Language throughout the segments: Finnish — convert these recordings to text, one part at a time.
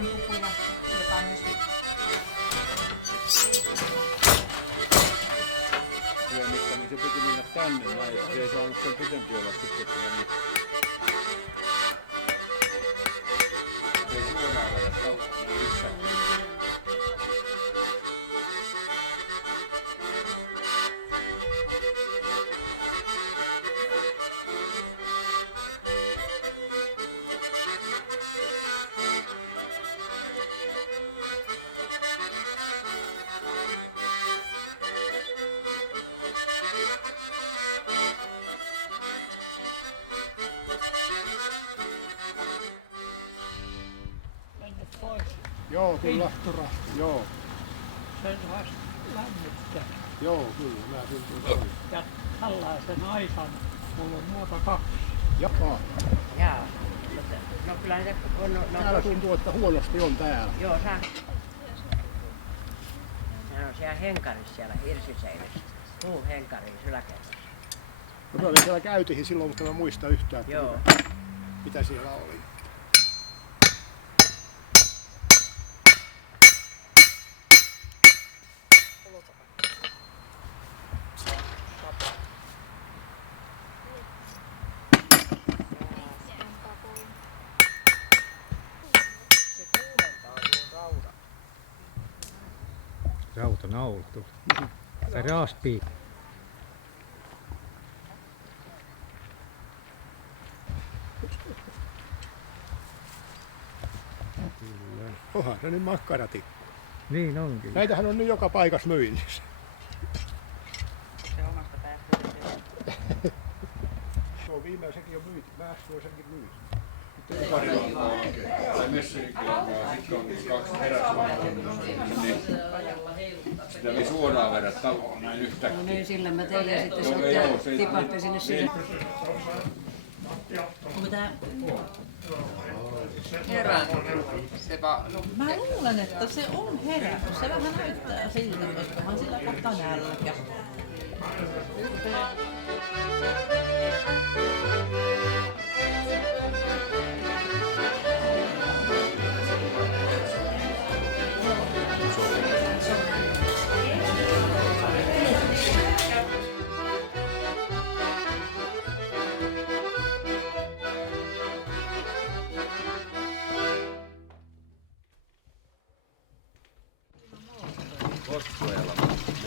Venäjän pukuja, joka on myös Mutta niin se piti mennä tänne näin, että se ei saanut sen pitempi olla sitten tuonne. Ei suoraan vedä taukoa yhtäkkiä. Joo, kyllä. Pihtura. Joo, Sen vasta lämmittää. joo, kyllä. Mä syntyy. Ja tällaisen aikana mulla on muuta 2. Jaha. Jaa. No kyllä se on... Täällä tuntuu, että huonosti on täällä. Joo, saa. Sehän on siellä henkarissa siellä hirsiseinässä. Puuhenkari yläkerrassa. No, mä olin siellä käytiin silloin, mutta mä muista yhtään, että Joo. mitä siellä oli. Se kuumentaa tuon raudan. Rautanaula tuli. Se raspii. Kyllä. Onhan se nyt makkaratikku. Niin onkin. Näitähän on nyt joka paikassa myynnissä. Se omasta päästä. Se on viimeisenkin jo myyty. Mä äsken senkin myyty. Parilankaa oikein. Tai messerikilankaa, sitten on niin 2 heräslankaa. Niin sitä ei suoraan vedä taukoa näin yhtäkkiä. No niin, sillä mä tein ja sitten Joo, joo, se- tipahti sinne sille. Onko tää... Herran. Se vaan... Mä luulen, että se on herätys. Se vähän näyttää siltä, koskahan sillä kattaa nälkä. Kossuella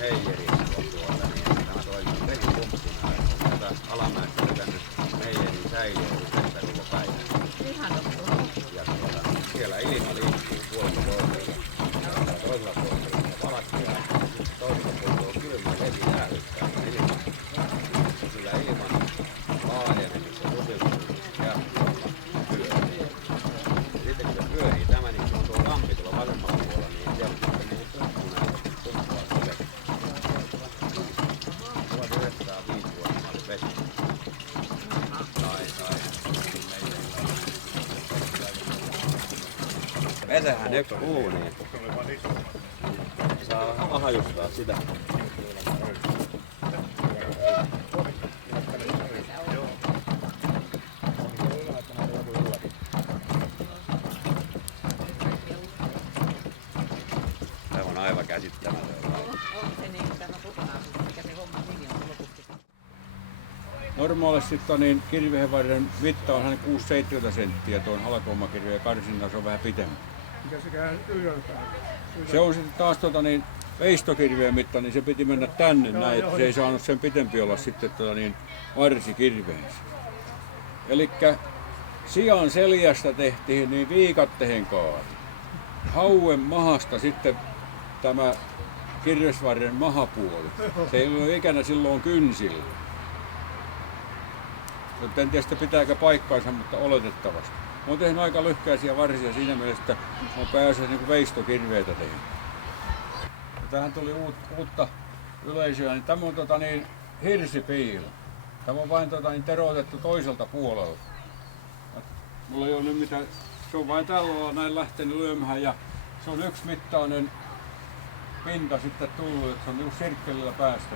meijerissä on tuolla, niin tämä toimii vesipumppunaan. Tätä alamäessä tänne meijerin säiliö yhdessä koko päivän. Ja siellä ilma liikkuu puolta toisella. Toisella puolella on valakkia, toisella puolella on kylmä vesi jäähyttää ilma. Sillä ilman laajenemissa susillisuus jäähyttämällä pyörii. Sitten kun se pyörii tämä, niin se on tuo lampi tuolla vasemmalla puolella, niin siellä on sitten niin pumppuna pumppaa se vesi. 1905 vuonna oli vesi. Vetähän ne uuniin. Saa ahajustaa sitä. Tämä on aivan käsittämätön. Normaalisti niin kirveenvarren mitta on 6-70 senttiä, tuon halkoumakirveen karsinta se on vähän pitempi. Mikä se käy ylöspäin? Se on sitten taas veistokirveen mitta, niin se piti mennä tänne näin, että se ei saanut sen pitempi olla sitten varsikirveensä. Elikkä sian seljästä tehtiin niin viikattehen kaari. Hauen mahasta sitten tämä kirvesvarren mahapuoli. Se ei ollut ikänä silloin kynsillä. En tiedä pitääkö paikkaansa, mutta oletettavasti. Mä oon tehnyt aika lyhkäisiä varsia siinä mielessä, että mä oon pääasiassa niin veistokirveitä tehnyt. Tähän tuli uutta yleisöä, niin tämä on hirsipiila. Tämä on vain teroitettu toiselta puolelta. Mulla ei ole nyt mitään, se on vain tällä lailla näin lähtenyt lyömään ja se on yksimittainen pinta sitten tullut, että se on niinku sirkkelillä päästy.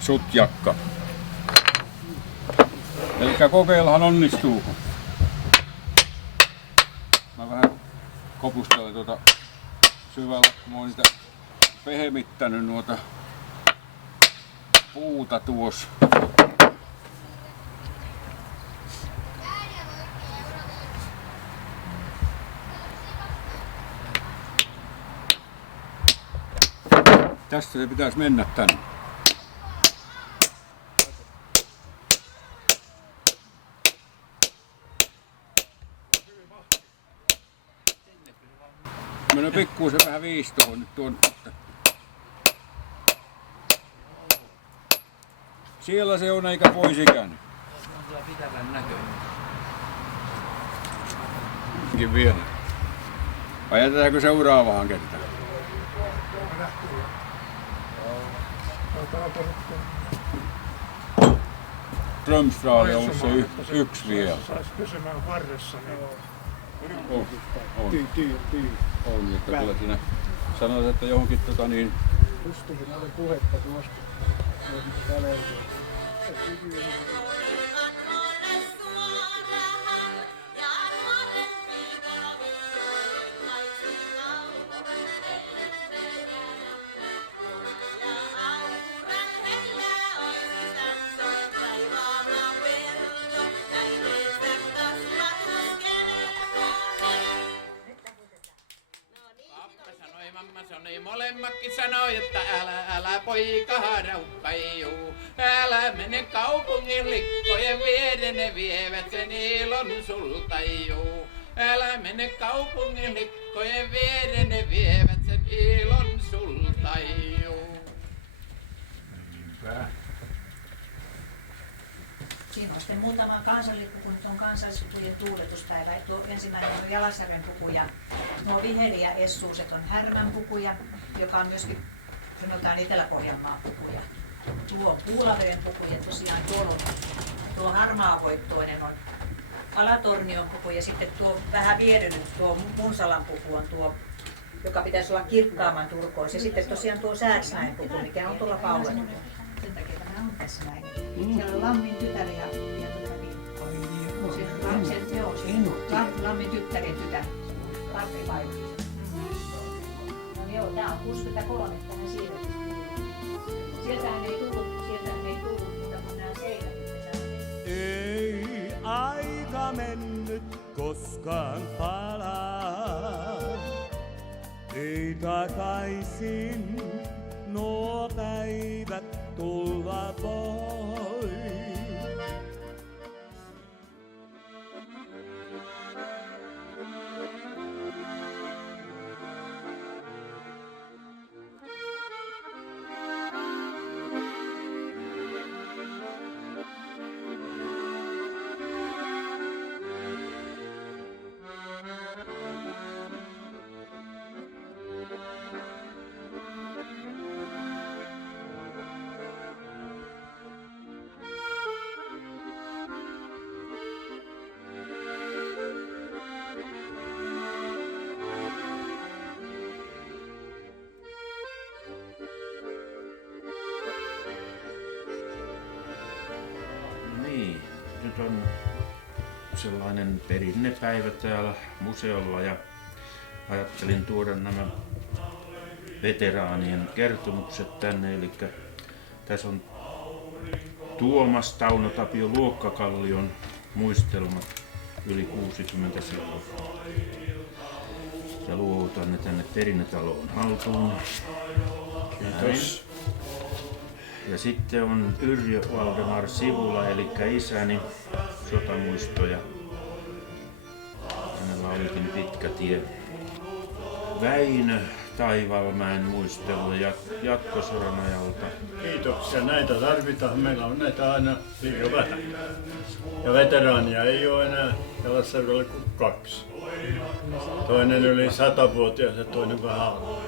Sutjakka. Elikkä kokeillahan onnistuuko. kopustelen tuota syvällä, kun mä oon niitä pehmittänyt noita puuta tuossa. Tästä se pitäisi mennä tänne. Mennään pikkuisen vähän viistoon nyt tuon. Siellä se on eikä pois ikään. Se on kyllä pitävän näköinen. Vielä. Vai jätetäänkö seuraavaan kertaan? Strömstraali on se yksi vielä. Saisi pysymään varressa. On. On, että Vähän. kyllä siinä sanoit, että johonkin Pystymin oli puhetta tuosta. Mamma sanoi, molemmatkin sanoi, että älä poika raukkaiu. Älä mene kaupungin likkojen vieden, ne vievät sen ilon sultaiu. Älä mene kaupungin likkojen vieden, ne vievät sen ilon sultaiu. Siinä on sitten muutama kansallispuku, kun nyt on kansallispukujen tuuletuspäivä. Tuo ensimmäinen on Jalasjärven puku ja nuo Viheri ja Essuuset on Härmän pukuja, joka on myöskin sanotaan Etelä-Pohjanmaan pukuja. Tuo Puulaveden puku ja tosiaan tuo harmaavoittoinen on Alatornion puku ja sitten tuo vähän vierelyt, tuo Munsalan puku on tuo, joka pitäisi olla kirkkaamman turkois. Ja sitten tosiaan tuo Sääksmäen puku, mikä on tuolla Paulan. Sen takia tämä on tässä näin. Siellä on Lammin tytär ja Lammin tyttären tytär. Tarpeen vaikuttaa. No joo, tää on 63, tähän siirretty. Sieltähän ei tullut, mutta kun nämä seinät. Ei aika mennyt koskaan palaa. Ei takaisin nuo päivät tulla voi. Niin, nyt on sellainen perinnepäivä täällä museolla ja ajattelin tuoda nämä veteraanien kertomukset tänne. Eli tässä on Tuomas Tauno Tapio Luokkakallion muistelmat yli 60 sivua. Ja luovutan ne tänne perinnetaloon haltuun. Kiitos. Ja sitten on Yrjö Valdemar Sivula, eli isäni, sotamuistoja. Hänellä olikin pitkä tie. Väinö Taivalmäen muistelu jatkosodan ajalta. Kiitoksia. Näitä tarvitaan. Meillä on näitä aina liian vähän. Ja veteraania ei ole enää Jalasjärvellä kuin 2. Toinen yli 100-vuotias ja toinen vähän alle.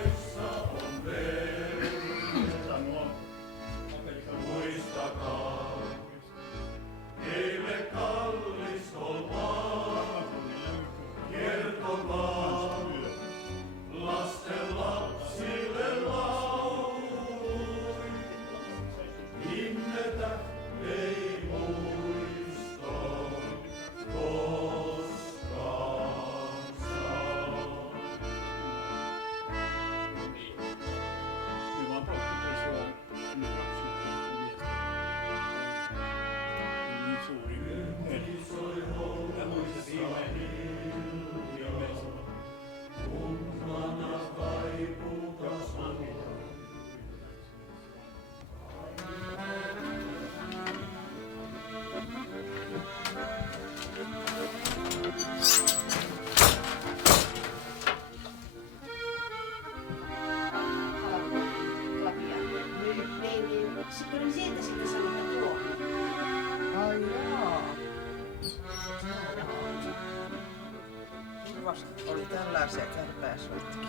pääsee kärpääsvätkin.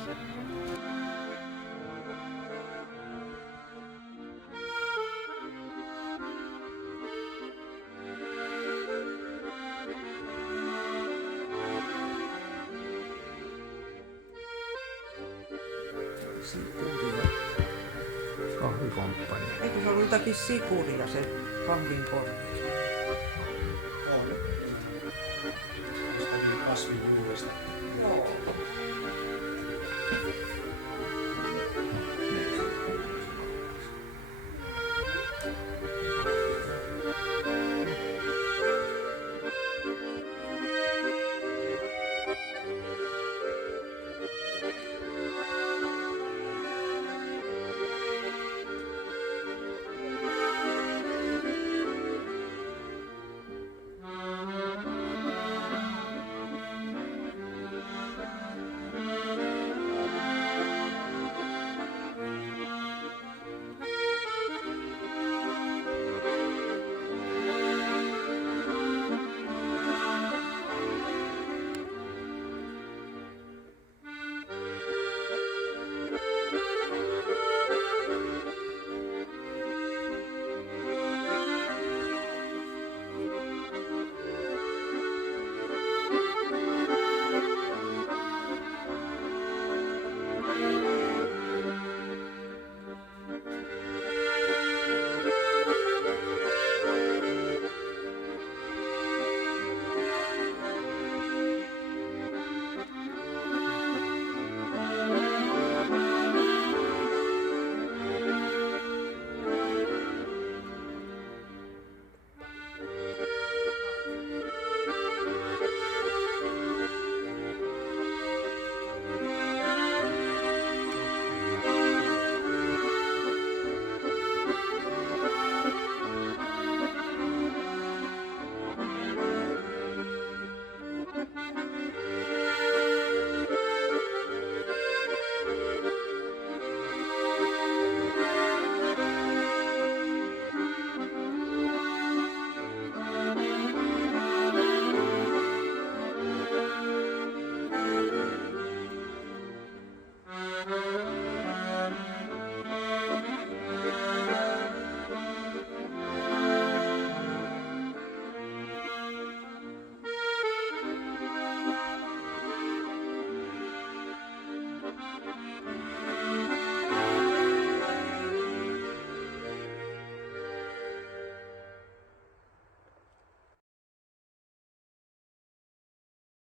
Sikuria. Kahvikomppani. Eikö se ollut jotakin sikuria se kahvin kortti? On. Jostakin kasvin juuresta. Joo.